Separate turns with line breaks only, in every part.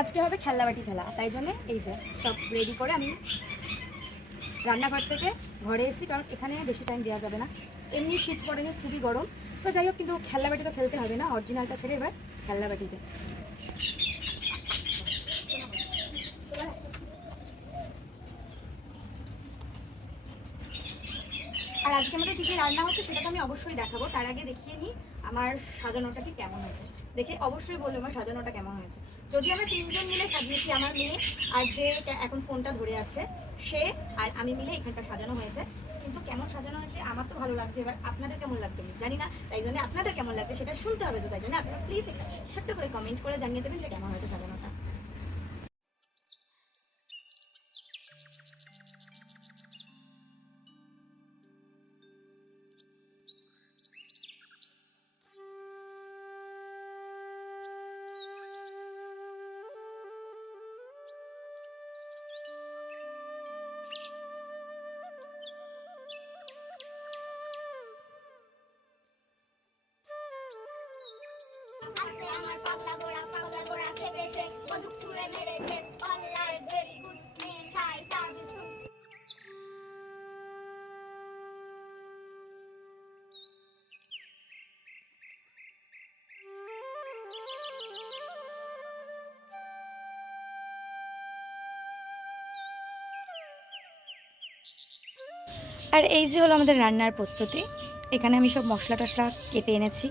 আজকে হবে খেলনাবাটি খেলা, তাই জন্য এই যে সব রেডি করে আমি রান্নাঘর থেকে ঘরে এসেছি, কারণ এখানে বেশি টাইম দেওয়া যাবে না। এমনি শীত পড়েনি, খুবই গরম। তো যাই হোক, কিন্তু খেলনাবাটি তো খেলতে হবে না অরিজিনালটা ছেড়ে এবার খেলনাবাটিতে। আর আজকে আমাদের কী কী রান্না হচ্ছে সেটা তো আমি অবশ্যই দেখাবো। তার আগে দেখিয়ে নিই আমার সাজানোটা ঠিক কেমন হয়েছে। দেখে অবশ্যই বলব আমার সাজানোটা কেমন হয়েছে। যদি আমরা তিনজন মিলে সাজিয়েছি আমার মেয়ে আর যে এখন ফোনটা ধরে আছে, সে আর আমি মিলে এখানটা সাজানো হয়েছে। কিন্তু কেমন সাজানো হয়েছে আমার তো ভালো লাগছে, এবার আপনাদের কেমন লাগবে আমি জানি না, তাই জন্য আপনাদের কেমন লাগছে সেটা শুনতে হবে তো, তাই জন্য আপনারা প্লিজ একটা ছোট্ট করে কমেন্ট করে জানিয়ে দেবেন যে কেমন হয়েছে সাজানোটা। আর এই যে হলো আমাদের রান্নার প্রস্তুতি। এখানে আমি সব মশলা টশলা কেটে এনেছি।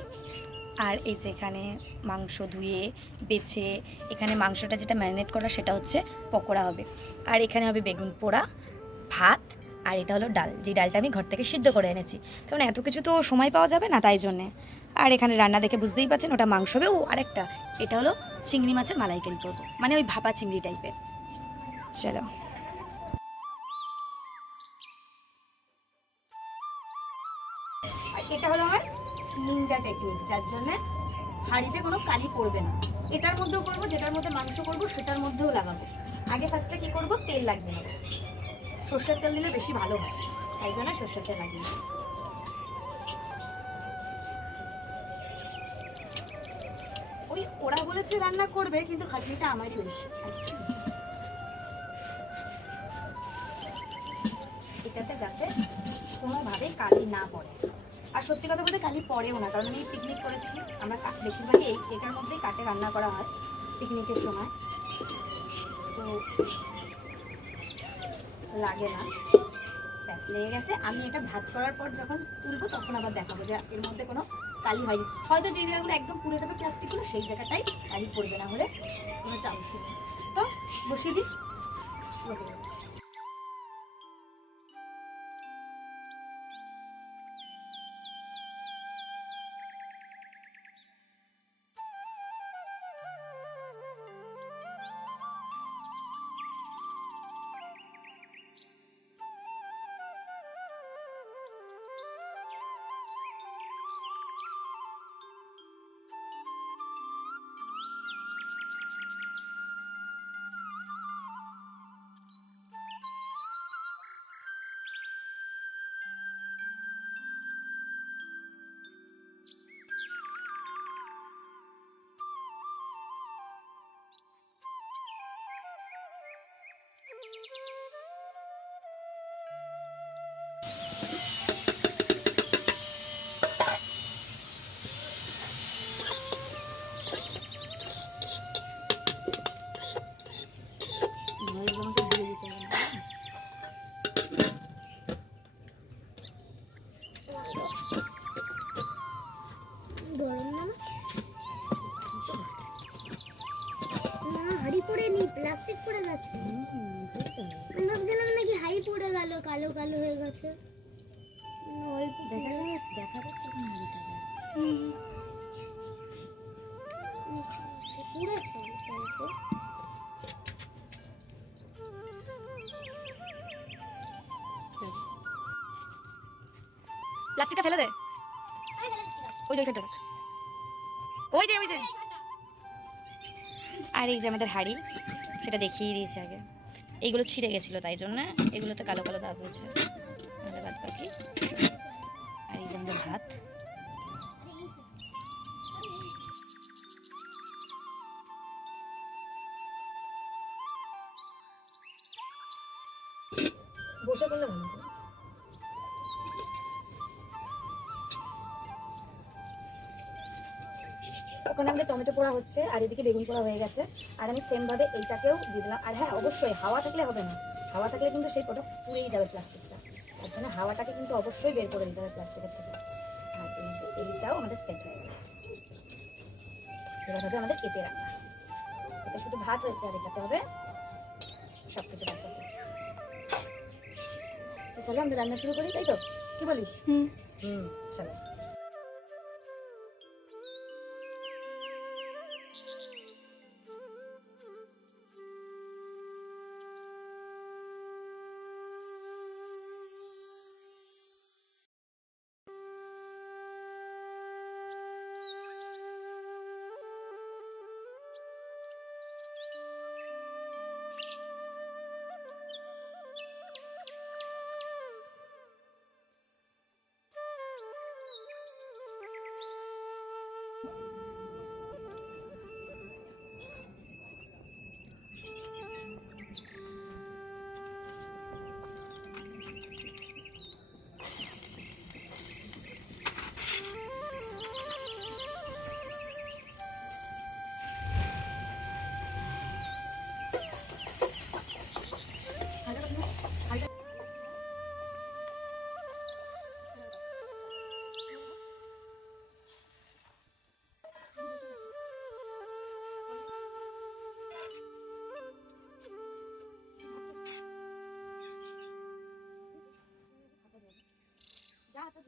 আর এই যে এখানে মাংস ধুয়ে, বেছে, এখানে মাংসটা যেটা ম্যারিনেট করা সেটা হচ্ছে পকোড়া হবে। আর এখানে হবে বেগুন পোড়া, ভাত, আর এটা হলো ডাল। যে ডালটা আমি ঘর থেকে সিদ্ধ করে এনেছি। কারণ এত কিছু তো সময় পাওয়া যাবে না তাই জন্যে। আর এখানে রান্না দেখে বুঝতেই পারছেন, ওটা মাংস হবে। ও, আরেকটা। এটা হলো চিংড়ি মাছের মালাইকারি করব। মানে ওই ভাপা চিংড়ি টাইপের চলো। নিনজা টেকনিক যার জন্য হাঁড়িতে কোনো কালি পড়বে না। এটার মধ্যেও করব, যেটার মধ্যে মাংস করব, সেটার মধ্যেও লাগাবো। আগে ফার্স্টে কি করব? তেল লাগিয়ে নেব। সর্ষের তেল দিলে বেশি ভালো হয়, তাই জন্য সর্ষের তেল লাগিয়ে। ওই ওরা বলেছে রান্না করবে, কিন্তু খাটনিটা আমারই বেশি। এটাতে যাতে কোনোভাবে কালি না পড়ে। আর সত্যি কথা বলতে কালি পড়েও না, কারণ আমি পিকনিক করেছি। আমরা বেশিরভাগই এই এটার মধ্যেই কাটে রান্না করা হয় পিকনিকের সময়। তো লাগে না। ব্যাস, লেগে গেছে। আমি এটা ভাত করার পর যখন তুলবো, তখন আবার দেখাবো যে এর মধ্যে কোনো কালি হয়নি। হয়তো যে জায়গাগুলো একদম পুড়ে যাবে প্লাস্টিকগুলো, সেই জায়গাটাই কালি পড়বে, না হলে কোনো চান্স তো বসিয়ে দিই।
পড়ে নি প্লাস্টিক পড়ে গেছে। আমি ভাবছিলাম নাকি হাড়ি পড়ে গেল কালো কালো হয়ে গেছে। অল্প
দেখা দেখা যাচ্ছে।
আচ্ছা, আচ্ছা, অল্প।
প্লাস্টিকটা ফেলে দে। ওই যে ওইখানটা ওই যে ওই যে। আর এই যে আমাদের হাড়ি, সেটা দেখিয়ে দিয়েছি আগে। এইগুলো ছিঁড়ে গেছিল, তাই জন্য এগুলোতে কালো কালো দাগ হয়েছে। আর এই যে আমাদের ভাত। বসে পড়লে ভালো ওখানে আমাদের টমেটো পোড়া হচ্ছে আর এদিকে বেগুন পোড়া হয়ে গেছে। আর আমি সেম ভাবে এইটাকেও দিয়ে দিলাম। আর হ্যাঁ অবশ্যই হাওয়া থাকলে হবে না। হাওয়া থাকলে কিন্তু সেই পোটা পুড়েই যাবে প্লাস্টিকটা তার জন্য হাওয়াটাকে কিন্তু অবশ্যই বের করে দিতে হবে প্লাস্টিকের থেকে। আর এই যে এইটাও আমাদের সেট হয়ে গেল। এবার হবে আমাদের কেটে রাখা এটা শুধু ভাত হয়েছে আর এটাতে হবে সব কিছু তো চলো আমরা রান্না শুরু করি তাই তো? কি বলিস?
হুম।
হুম চলো। যা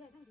可以这样子。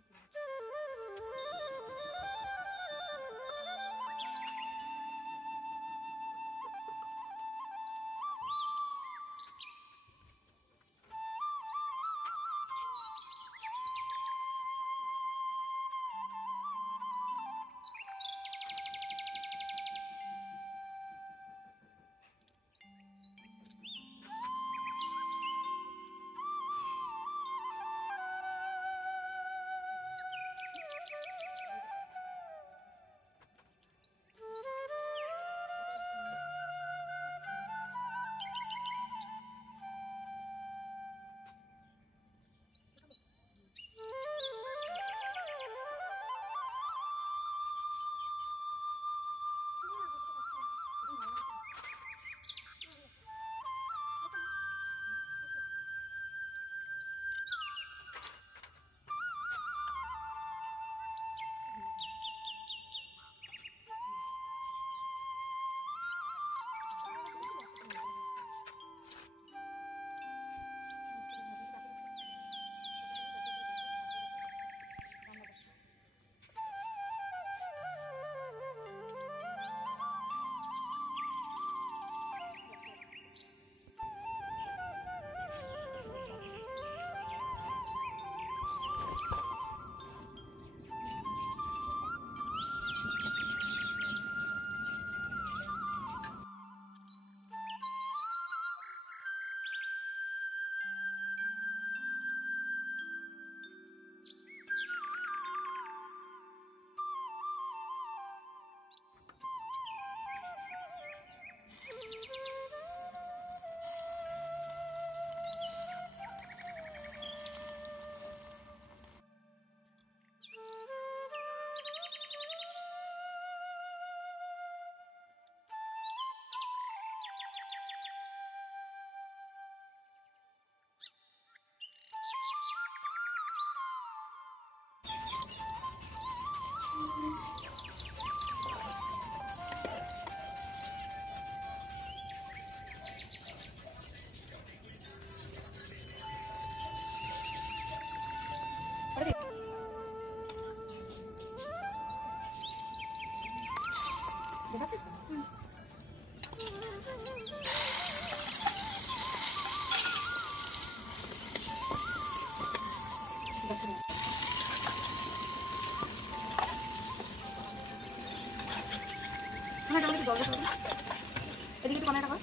এদিকে একটু কমে রাখো।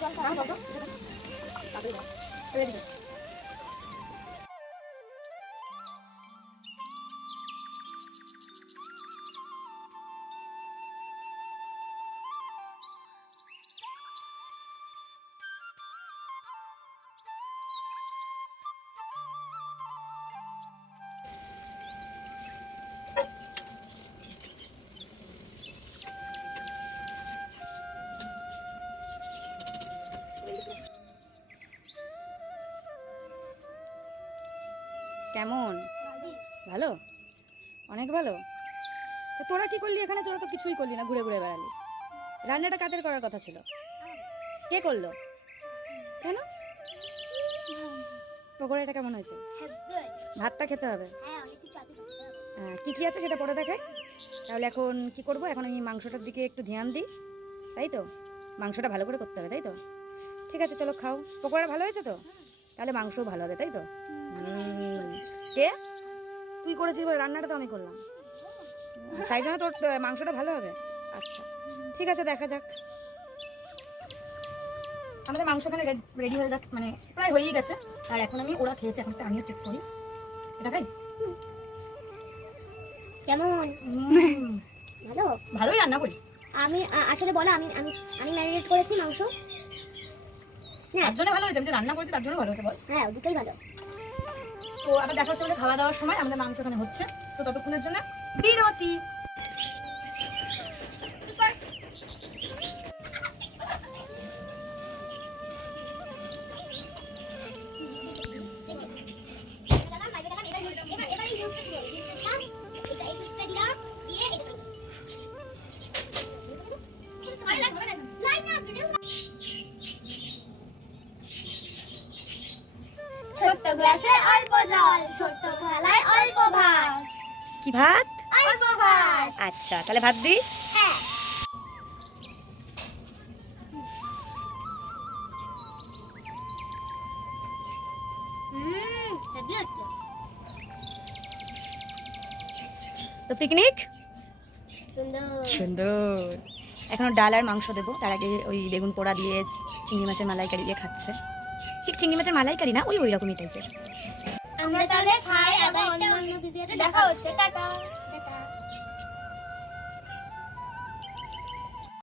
জল জল কেমন? ভালো? অনেক ভালো? তা তোরা কি করলি এখানে? তোরা তো কিছুই করলি না, ঘুরে ঘুরে বেড়ালি। রান্নাটা কাদের করার কথা ছিল? কে করল? কেন? পকোড়াটা কেমন হয়েছে? ভাতটা খেতে হবে।
হ্যাঁ
কি কি আছে সেটা পরে দেখাই। তাহলে এখন কি করব? এখন আমি মাংসটার দিকে একটু ধ্যান দিই। তাই তো? মাংসটা ভালো করে করতে হবে, তাই তো? ঠিক আছে, চলো খাও। পকোড়া ভালো হয়েছে তো? তাহলে মাংসও ভালো হবে, তাই তো। কে? তুই করেছিস বলে রান্নাটা তো আমি করলাম। তাই জন্য তোর মাংসটা ভালো হবে? আচ্ছা ঠিক আছে দেখা যাক। আমাদের মাংস এখানে রেডি হয়ে যাচ্ছে মানে প্রায় হয়েই গেছে। আর এখন আমি ওরা খেয়েছে এখন আমিও চেক করি। এটা খাই?
কেমন? ভালো?
ভালোই রান্না করি।
আমি আসলে বলো আমি আমি আমি ম্যারিনেট করেছি মাংস।
তার জন্য ভালো হয়েছে আমি যে রান্না করেছি তার জন্য ভালো হয়েছে বল।
হ্যাঁ দুটোই ভালো।
তো আবার দেখা হচ্ছে খাওয়া দাওয়ার সময়, আমাদের মাংস এখানে হচ্ছে। তো ততক্ষণের জন্য বিরতি।
ছোট্ট গ্লাসে জল ছোট্ট থালায় অল্প ভাত।
কি ভাত?
অল্প ভাত।
আচ্ছা তাহলে ভাত দিই
হ্যাঁ।
তো পিকনিক
সুন্দর।
সুন্দর। এখনও ডাল আর মাংস দেবো তার আগে ওই বেগুন পোড়া দিয়ে চিংড়ি মাছের মালাইকারি দিয়ে খাচ্ছে। ঠিক চিংড়ি মাছের মালাইকারি না? ওই ওই রকমই টাইপের
আমরা তাহলে খাই আবার অন্য অন্য ভিডিওতে দেখা হচ্ছে টাটা।